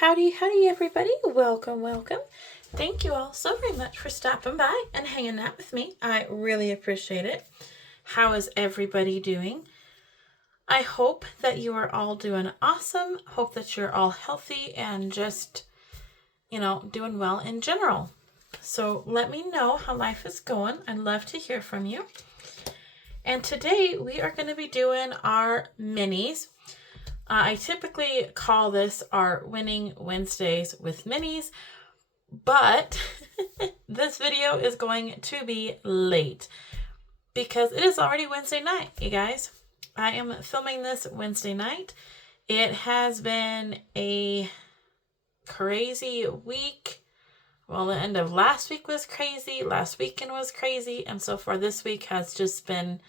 Howdy, everybody. Welcome. Thank you all so very much for stopping by and hanging out with me. I really appreciate it. How is everybody doing? I hope that you are all doing awesome. Hope that you're all healthy and just, doing well in general. So let me know how life is going. I'd love to hear from you. And today we are going to be doing our minis. I typically call this our Winning Wednesdays with minis, but this video is going to be late because it is already Wednesday night, you guys. I am filming this Wednesday night. It has been a crazy week. Well, the end of last week was crazy. Last weekend was crazy. And so far this week has just been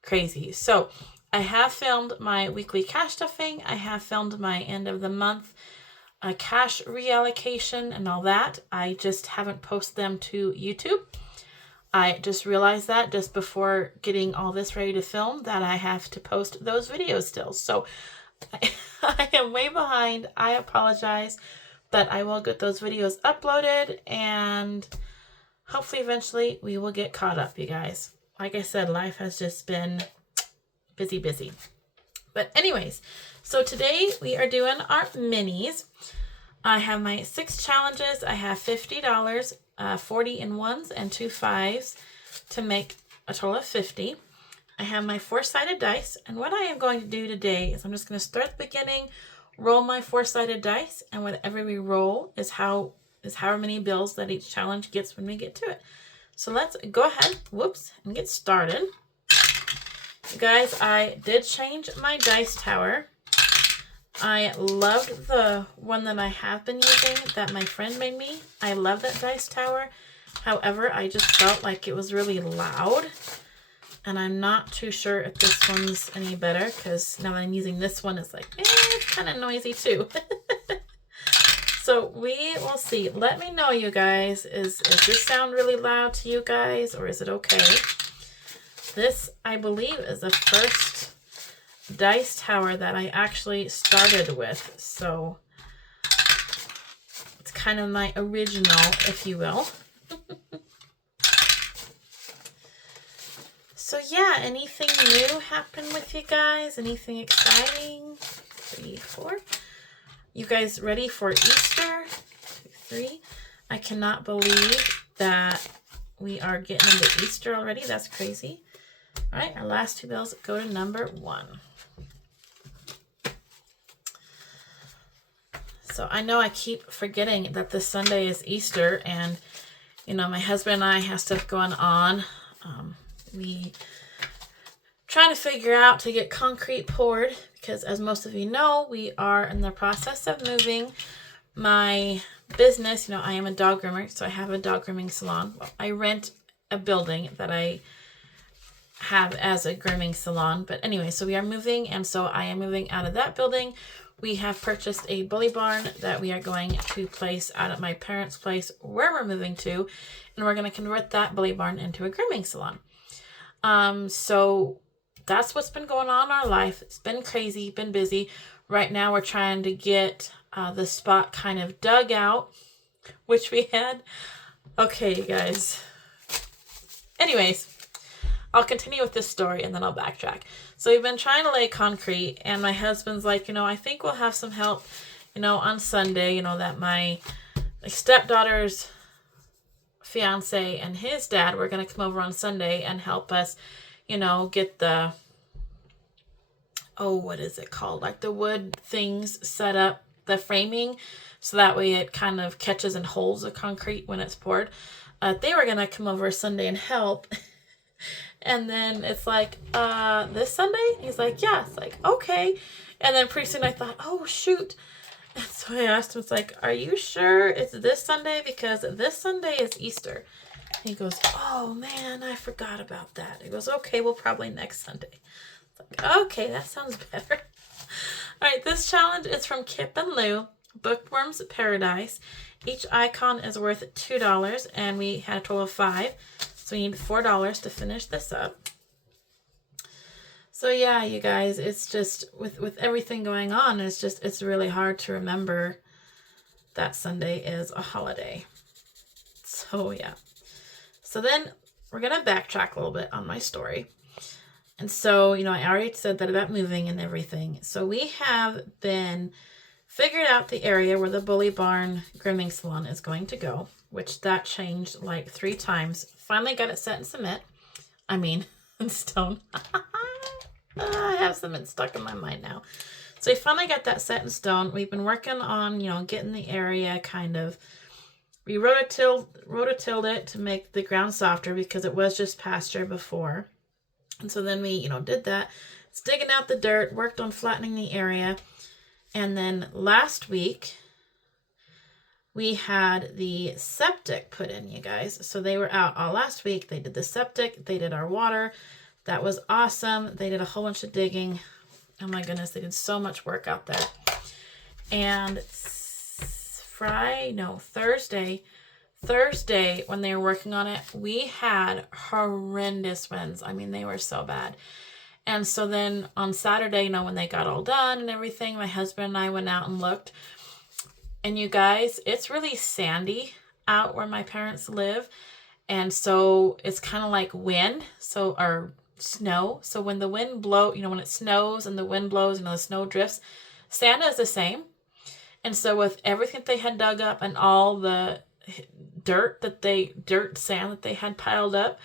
crazy. So I have filmed my weekly cash stuffing. I have filmed my end of the month cash reallocation and all that. I just haven't posted them to YouTube. I just realized that just before getting all this ready to film that I have to post those videos still. So I am way behind. I apologize, but I will get those videos uploaded and hopefully eventually we will get caught up, you guys. Like I said, life has just been busy. But anyways, so today we are doing our minis. I have my 6 challenges. I have $50, 40 in ones and 2 fives to make a total of 50. I have my 4-sided dice, and what I am going to do today is I'm just going to start at the beginning, roll my 4-sided dice, and whatever we roll is however many bills that each challenge gets when we get to it. So let's go ahead, and get started. You guys, I did change my dice tower. I loved the one that I have been using that my friend made me. I love that dice tower. However, I just felt like it was really loud. And I'm not too sure if this one's any better because now that I'm using this one, it's like, it's kind of noisy too. So we will see. Let me know, you guys. Is this sound really loud to you guys or is it okay? This, I believe, is the first dice tower that I actually started with. So it's kind of my original, if you will. So yeah, anything new happen with you guys? Anything exciting? 3, 4. You guys ready for Easter? 2, 3. I cannot believe that we are getting into Easter already. That's crazy. All right, our last 2 bills go to number 1. So I know I keep forgetting that this Sunday is Easter, and my husband and I have stuff going on. We trying to figure out to get concrete poured because, as most of you know, we are in the process of moving my business. I am a dog groomer, so I have a dog grooming salon. Well, I rent a building that I have as a grooming salon. But anyway, so we are moving, and so I am moving out of that building. We have purchased a bully barn that we are going to place out at my parents' place where we're moving to, and we're going to convert that bully barn into a grooming salon. So that's what's been going on in our life. It's been crazy, been busy. Right now we're trying to get the spot kind of dug out, which we had. Okay, you guys. Anyways, I'll continue with this story and then I'll backtrack. So we've been trying to lay concrete, and my husband's like, I think we'll have some help, on Sunday, that my stepdaughter's fiance and his dad were going to come over on Sunday and help us, get the, what is it called? Like the wood things set up, the framing, so that way it kind of catches and holds the concrete when it's poured. They were going to come over Sunday and help. And then it's like, this Sunday? He's like, yeah. It's like, okay. And then pretty soon I thought, oh, shoot. And so I asked him, it's like, are you sure it's this Sunday? Because this Sunday is Easter. And he goes, oh, man, I forgot about that. He goes, okay, well, probably next Sunday. It's like, okay, that sounds better. All right, this challenge is from Kip and Lou, Bookworms Paradise. Each icon is worth $2, and we had a total of 5. So we need $4 to finish this up. So yeah, you guys, it's just with everything going on, it's really hard to remember that Sunday is a holiday. So yeah. So then we're going to backtrack a little bit on my story. And so, you know, I already said that about moving and everything. So we have been figured out the area where the Bully Barn grooming salon is going to go, which that changed like 3 times. Finally got it set in cement. I mean, in stone. I have cement stuck in my mind now. So we finally got that set in stone. We've been working on, you know, getting the area kind of, we rototilled it to make the ground softer because it was just pasture before. And so then we, you know, did that. It's digging out the dirt, worked on flattening the area. And then last week, we had the septic put in, you guys. So they were out all last week. They did the septic. They did our water. That was awesome. They did a whole bunch of digging. Oh my goodness, they did so much work out there. And Thursday, when they were working on it, we had horrendous winds. I mean, they were so bad. And so then on Saturday, you know, when they got all done and everything, my husband and I went out and looked. And you guys, it's really sandy out where my parents live. And so it's kind of like wind, or snow. So when the wind blows, you know, when it snows and the wind blows, you know, the snow drifts, sand is the same. And so with everything they had dug up and all the sand that they had piled up,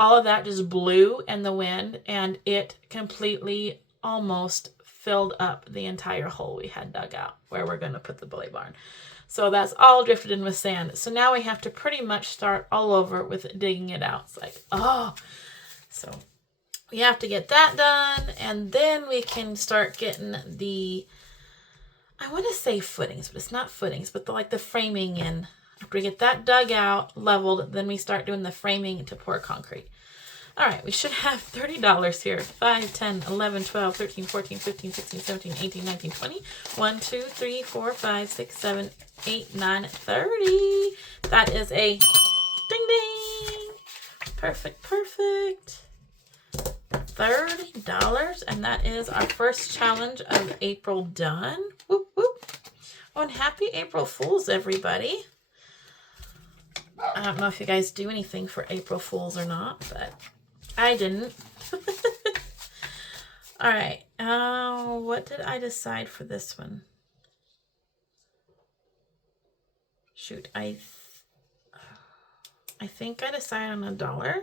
all of that just blew in the wind, and it completely almost filled up the entire hole we had dug out where we're going to put the Bully Barn. So that's all drifted in with sand. So now we have to pretty much start all over with digging it out. It's like, oh. So we have to get that done, and then we can start getting the, I want to say footings, but it's not footings, but the framing in. After we get that dug out, leveled, then we start doing the framing to pour concrete. All right, we should have $30 here. 5, 10, 11, 12, 13, 14, 15, 16, 17, 18, 19, 20. 1, 2, 3, 4, 5, 6, 7, 8, 9, 30. That is a ding ding. Perfect. $30, and that is our first challenge of April done. Whoop, whoop. Oh, and happy April Fools, everybody. I don't know if you guys do anything for April Fools or not, but I didn't. All right. What did I decide for this one? Shoot, I think I decided on $1.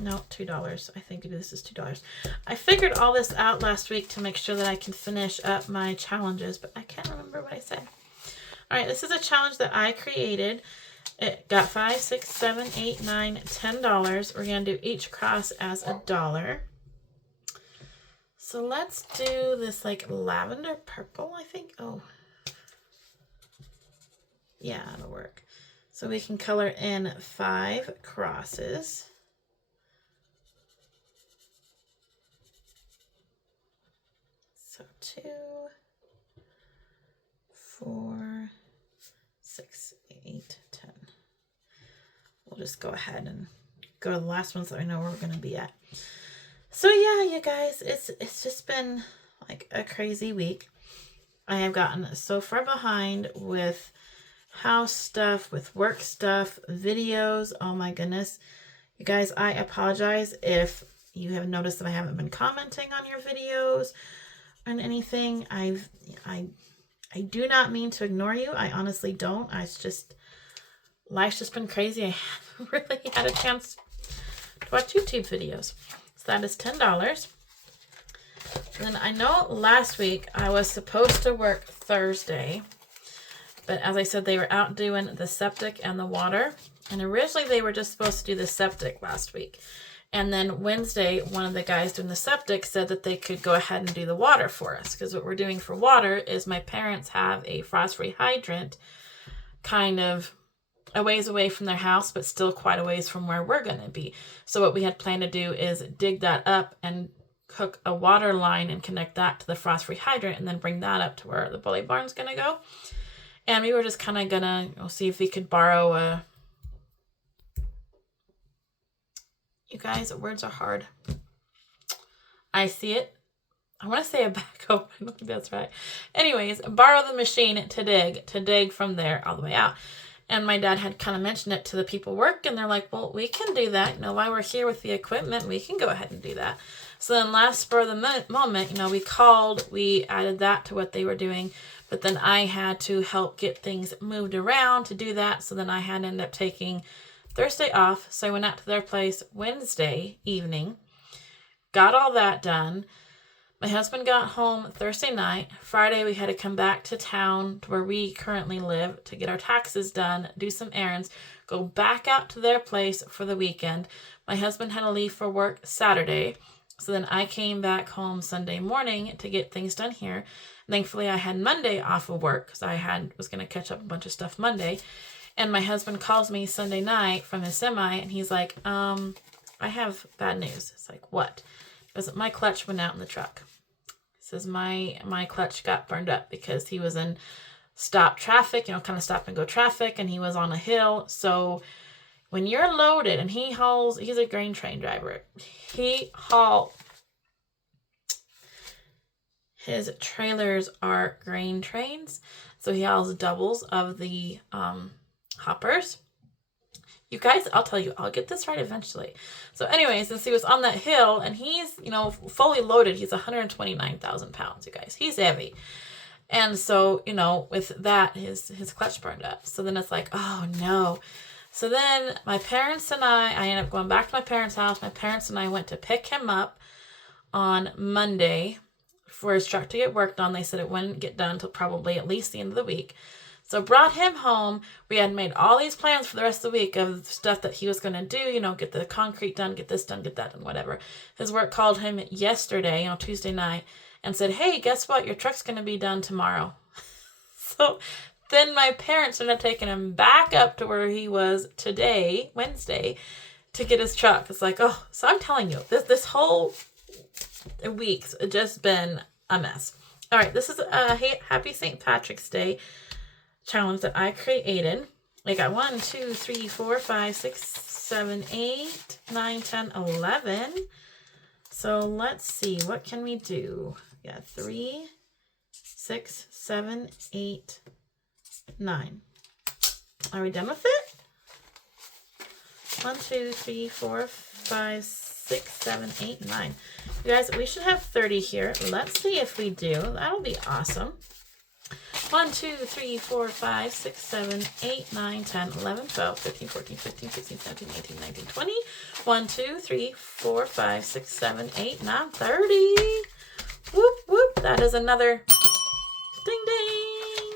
No, $2. I think this is $2. I figured all this out last week to make sure that I can finish up my challenges, but I can't remember what I said. All right, this is a challenge that I created. It got $5, $6, $7, $8, $9, $10. We're going to do each cross as $1. So let's do this like lavender purple, I think. Oh, yeah, it'll work. So we can color in 5 crosses. So 2, 4, 6, 8, 10. We'll just go ahead and go to the last one so I know where we're going to be at. So yeah, you guys, it's just been like a crazy week. I have gotten so far behind with house stuff, with work stuff, videos. Oh my goodness. You guys, I apologize if you have noticed that I haven't been commenting on your videos and anything. I do not mean to ignore you. I honestly don't. Life's just been crazy. I haven't really had a chance to watch YouTube videos. So that is $10. Then I know last week I was supposed to work Thursday, but as I said, they were out doing the septic and the water. And originally they were just supposed to do the septic last week. And then Wednesday, one of the guys doing the septic said that they could go ahead and do the water for us. Because what we're doing for water is my parents have a frost-free hydrant kind of a ways away from their house, but still quite a ways from where we're going to be. So what we had planned to do is dig that up and hook a water line and connect that to the frost-free hydrant and then bring that up to where the Bully Barn's going to go. And we were just kind of going to see if we could borrow a... You guys, words are hard. I see it. I want to say a backhoe. I don't think that's right. Anyways, borrow the machine to dig from there all the way out. And my dad had kind of mentioned it to the people working. They're like, well, we can do that. While we're here with the equipment, we can go ahead and do that. So then last spur of the moment, we called, we added that to what they were doing. But then I had to help get things moved around to do that. So then I had to end up taking Thursday off. So I went out to their place Wednesday evening, got all that done. My husband got home Thursday night. Friday, we had to come back to town to where we currently live to get our taxes done, do some errands, go back out to their place for the weekend. My husband had to leave for work Saturday. So then I came back home Sunday morning to get things done here. Thankfully, I had Monday off of work because I was going to catch up a bunch of stuff Monday. And my husband calls me Sunday night from his semi, and he's like, I have bad news. It's like, what? Because my clutch went out in the truck. Says my clutch got burned up because he was in stop traffic, kind of stop and go traffic, and he was on a hill. So when you're loaded, and he's a grain train driver, his trailers are grain trains, so he hauls doubles of the hoppers. You guys, I'll tell you, I'll get this right eventually. So anyways, since he was on that hill and he's, fully loaded, he's 129,000 pounds, you guys. He's heavy. And so, with that, his clutch burned up. So then it's like, oh no. So then my parents and I ended up going back to my parents' house. My parents and I went to pick him up on Monday for his truck to get worked on. They said it wouldn't get done until probably at least the end of the week. So brought him home. We had made all these plans for the rest of the week of stuff that he was going to do, get the concrete done, get this done, get that done, whatever. His work called him yesterday, Tuesday night, and said, hey, guess what? Your truck's going to be done tomorrow. So then my parents ended up taking him back up to where he was today, Wednesday, to get his truck. It's like, oh, so I'm telling you, this whole week's just been a mess. All right, this is a Happy St. Patrick's Day challenge that I created. I got 1, 2, 3, 4, 5, 6, 7, 8, 9, 10, 11. So let's see, what can we do? Yeah, 3, 6, 7, 8, 9. Are we done with it? 1, 2, 3, 4, 5, 6, 7, 8, 9. You guys, we should have 30 here. Let's see if we do. That'll be awesome. 1, 2, 3, 4, 5, 6, 7, 8, 9, 10, 11, 12, 13, 14, 15, 16, 17, 18, 19, 20. 1, 2, 3, 4, 5, 6, 7, 8, 9, 30. Whoop, whoop. That is another ding, ding.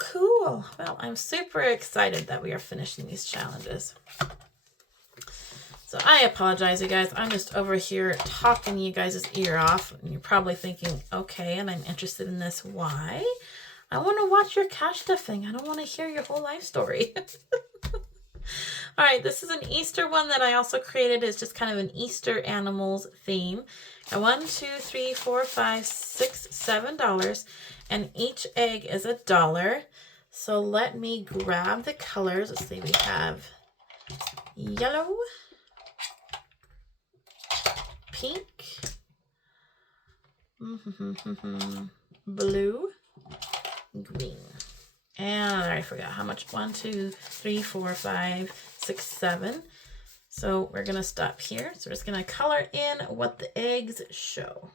Cool. Well, I'm super excited that we are finishing these challenges. So I apologize, you guys. I'm just over here talking you guys' ear off. And you're probably thinking, okay, and I'm interested in this. Why? I want to watch your cash stuffing. I don't want to hear your whole life story. All right, this is an Easter one that I also created. It's just kind of an Easter animals theme. Got 1, 2, 3, 4, 5, 6, $7. And each egg is $1. So let me grab the colors. Let's see, we have yellow, pink, blue, green. And I forgot how much. 1, 2, 3, 4, 5, 6, 7. So we're going to stop here. So we're just going to color in what the eggs show.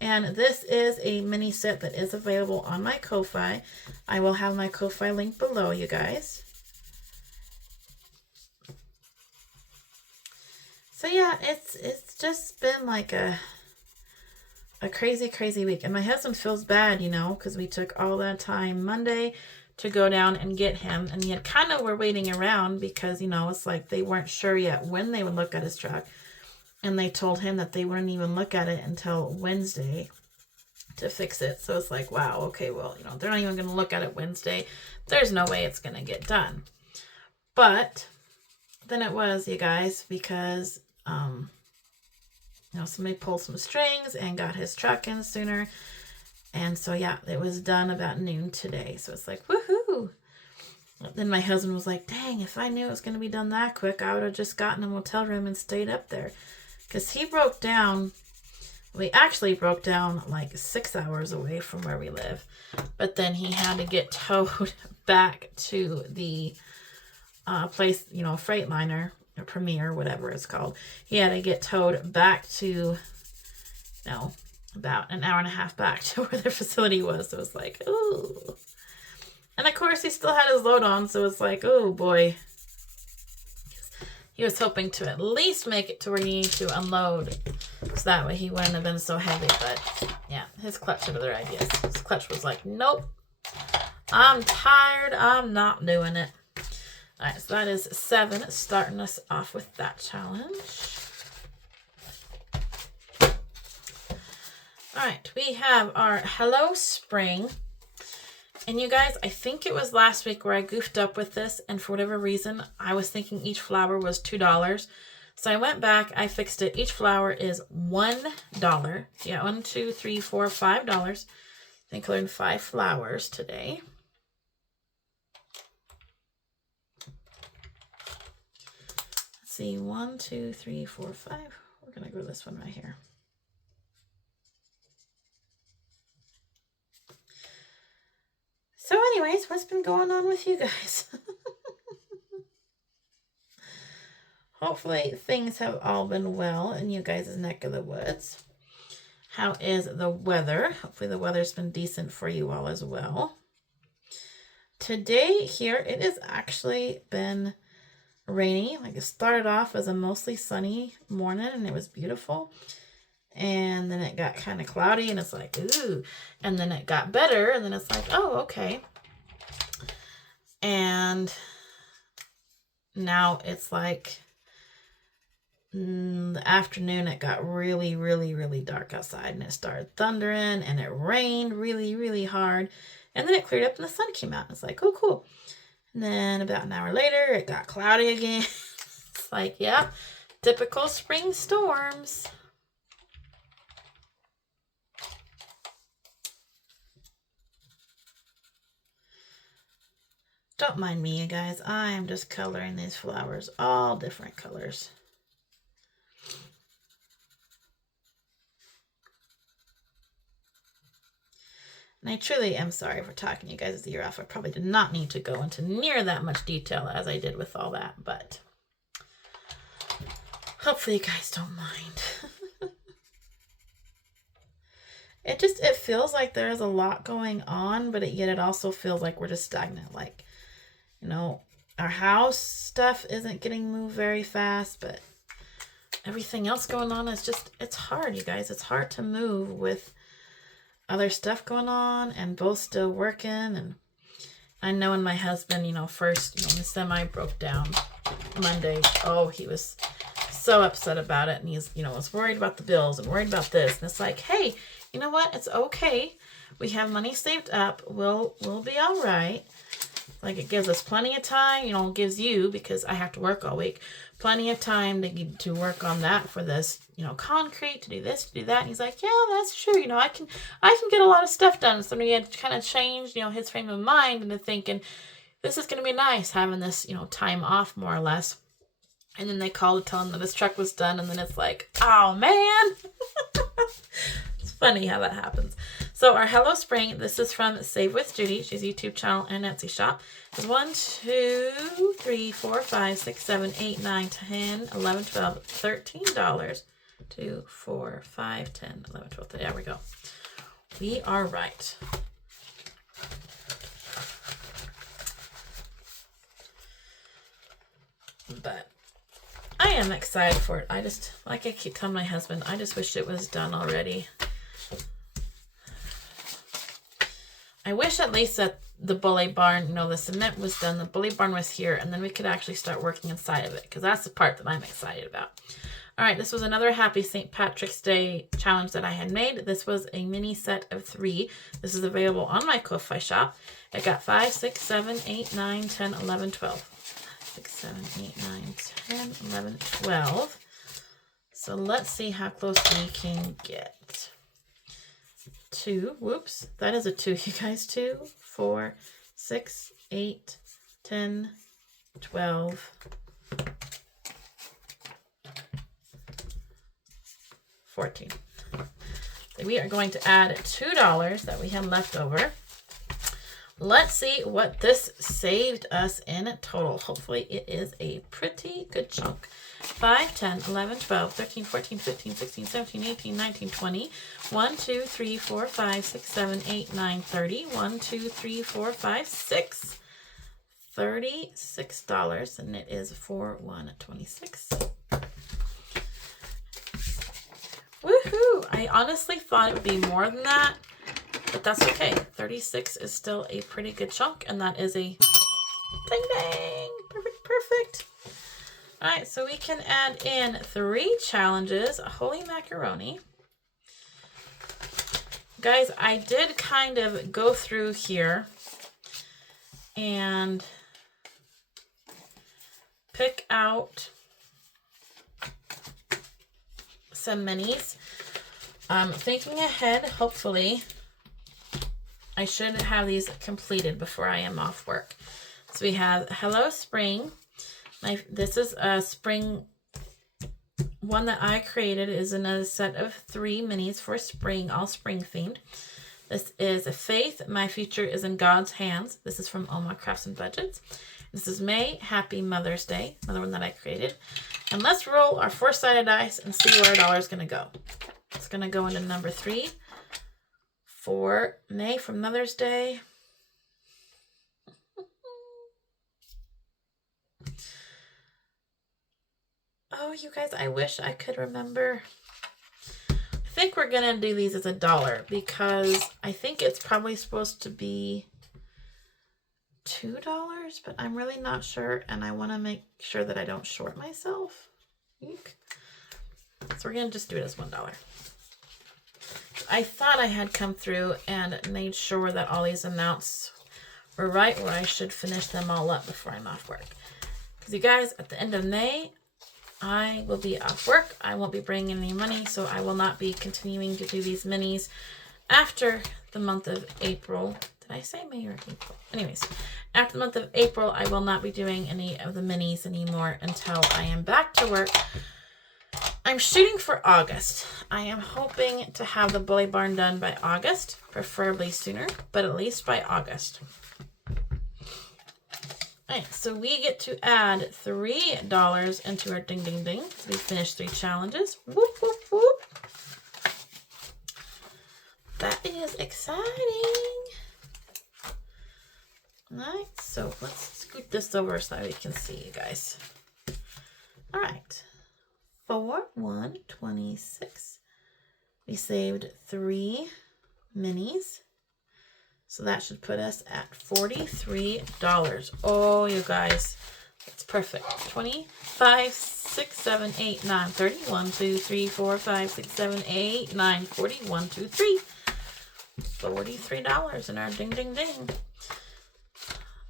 And this is a mini set that is available on my Ko-Fi. I will have my Ko-Fi link below, you guys. So yeah, it's just been like a crazy week. And my husband feels bad, because we took all that time Monday to go down and get him. And yet kind of were waiting around because, it's like they weren't sure yet when they would look at his truck. And they told him that they wouldn't even look at it until Wednesday to fix it. So it's like, wow, okay, well, they're not even going to look at it Wednesday. There's no way it's going to get done. But then it was, you guys, because, somebody pulled some strings and got his truck in sooner. And so, yeah, it was done about noon today. So it's like, woohoo. Then my husband was like, dang, if I knew it was going to be done that quick, I would have just gotten a motel room and stayed up there. because he broke down. We actually broke down like 6 hours away from where we live, but then he had to get towed back to the place, you know, Freightliner or Premier, whatever it's called. He had to get towed back to, no, about an hour and a half back to where the facility was. So it was like, ooh. And of course, he still had his load on, so it's like, oh boy. He was hoping to at least make it to where he needed to unload, so that way he wouldn't have been so heavy. But yeah, his clutch had other ideas. His clutch was like, nope, I'm tired. I'm not doing it. All right, so that is 7, starting us off with that challenge. All right, we have our Hello Spring. And you guys, I think it was last week where I goofed up with this, and for whatever reason, I was thinking each flower was $2. So I went back, I fixed it. Each flower is $1. Yeah, 1, 2, 3, 4, $5. I think I learned 5 flowers today. Let's see, 1, 2, 3, 4, 5. We're gonna go this one right here. So anyways, what's been going on with you guys? Hopefully things have all been well in you guys' neck of the woods. How is the weather? Hopefully the weather's been decent for you all as well. Today here, it has actually been rainy. Like, it started off as a mostly sunny morning and it was beautiful. And then it got kind of cloudy and it's like, ooh. And then it got better and then it's like, oh, okay. And now it's like the afternoon, it got really, really, really dark outside and it started thundering and it rained really, really hard. And then it cleared up and the sun came out. It's like, oh, cool. And then about an hour later, it got cloudy again. It's like, yeah, typical spring storms. Don't mind me, you guys. I am just coloring these flowers all different colors. And I truly am sorry for talking you guys' ear off. I probably did not need to go into near that much detail as I did with all that, but hopefully you guys don't mind. It feels like there's a lot going on, but yet it also feels like we're just stagnant. Like, you know, our house stuff isn't getting moved very fast, but everything else going on is just, it's hard, you guys. It's hard to move with other stuff going on and both still working. And I know when my husband, you know, first, you know, the semi broke down Monday, oh, he was so upset about it. And he's, you know, was worried about the bills and worried about this. And it's like, hey, you know what? It's okay. We have money saved up. We'll be all right. Like, it gives us plenty of time, you know, it gives you, because I have to work all week, plenty of time to work on that for this, you know, concrete, to do this, to do that. And he's like, yeah, that's true. You know, I can get a lot of stuff done. So he had kind of changed, you know, his frame of mind into thinking, this is going to be nice having this, you know, time off more or less. And then they called to tell him that his truck was done. And then it's like, oh, man. It's funny how that happens. So our Hello Spring, this is from Save with Judy. She's a YouTube channel and Etsy shop. It's 1, 2, 3, 4, 5, 6, 7, 8, 9, 10, 11, 12, $13. 2, 4, 5, 10, 11, 12. There we go. We are right. But I am excited for it. I just, like I keep telling my husband, I just wish it was done already. I wish at least that the bully barn, you know, the cement was done, the bully barn was here, and then we could actually start working inside of it, because that's the part that I'm excited about. All right, this was another Happy St. Patrick's Day challenge that I had made. This was a mini set of 3. This is available on my Ko-Fi shop. I got 5, 6, 7, 8, 9, 10, 11, 12. 6, 7, 8, 9, 10, 11, 12. So let's see how close we can get. 2, whoops, that is a 2, you guys. 2, 4, 6, 8, 10, 12. 14. So we are going to add $2 that we had left over. Let's see what this saved us in total. Hopefully it is a pretty good chunk. 5, 10, 11, 12, 13, 14, 15, 16, 17, 18, 19, 20. 1, 2, 3, 4, 5, 6, 7, 8, 9, 30. 1, 2, 3, 4, 5, 6. $36, and it is 4/1/26. Woohoo! I honestly thought it would be more than that, but that's okay. 36 is still a pretty good chunk, and that is a ding dang. Perfect. All right, so we can add in 3 challenges. Holy macaroni. Guys, I did kind of go through here and pick out some minis. Thinking ahead, hopefully, I should have these completed before I am off work. So we have Hello Spring. This is a spring one that I created. Is another set of 3 minis for spring, all spring themed. This is Faith. My future is in God's hands. This is from Oma Crafts and Budgets. This is May. Happy Mother's Day. Another one that I created. And let's roll our 4-sided dice and see where our dollar is going to go. It's going to go into number 3 for May from Mother's Day. Oh, you guys, I wish I could remember. I think we're going to do these as $1 because I think it's probably supposed to be $2, but I'm really not sure, and I want to make sure that I don't short myself. Eek. So we're going to just do it as $1. I thought I had come through and made sure that all these amounts were right, where I should finish them all up before I'm off work. Because you guys, at the end of May, I will be off work. I won't be bringing any money, so I will not be continuing to do these minis after the month of April. Did I say May or April? Anyways, after the month of April, I will not be doing any of the minis anymore until I am back to work. I'm shooting for August. I am hoping to have the Bully Barn done by August, preferably sooner, but at least by August. Alright, so we get to add $3 into our ding ding ding. So we finished 3 challenges. Whoop, whoop, whoop. That is exciting. Alright, so let's scoot this over so we can see you guys. Alright. 4/1/26. We saved 3 minis. So that should put us at $43. Oh, you guys, that's perfect. 20, 5, 6, 7, 8, 9, 30. 1, 2, 3, 4, 5, 6, 7, 8, 9, 40. 1, 2, 3. $43 in our ding, ding, ding.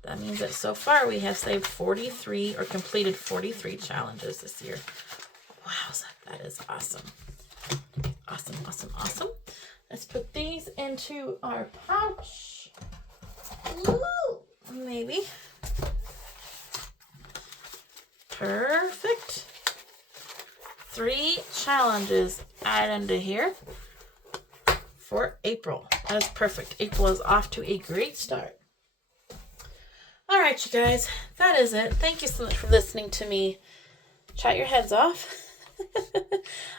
That means that so far we have saved 43 or completed 43 challenges this year. Wow, that is awesome. Awesome, awesome, awesome. Let's put these into our pouch. Ooh, maybe. Perfect. 3 challenges added into here for April. That is perfect. April is off to a great start. All right, you guys, that is it. Thank you so much for listening to me chat your heads off.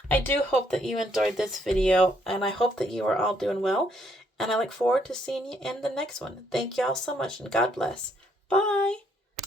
I do hope that you enjoyed this video, and I hope that you are all doing well, and I look forward to seeing you in the next one. Thank you all so much, and God bless. Bye.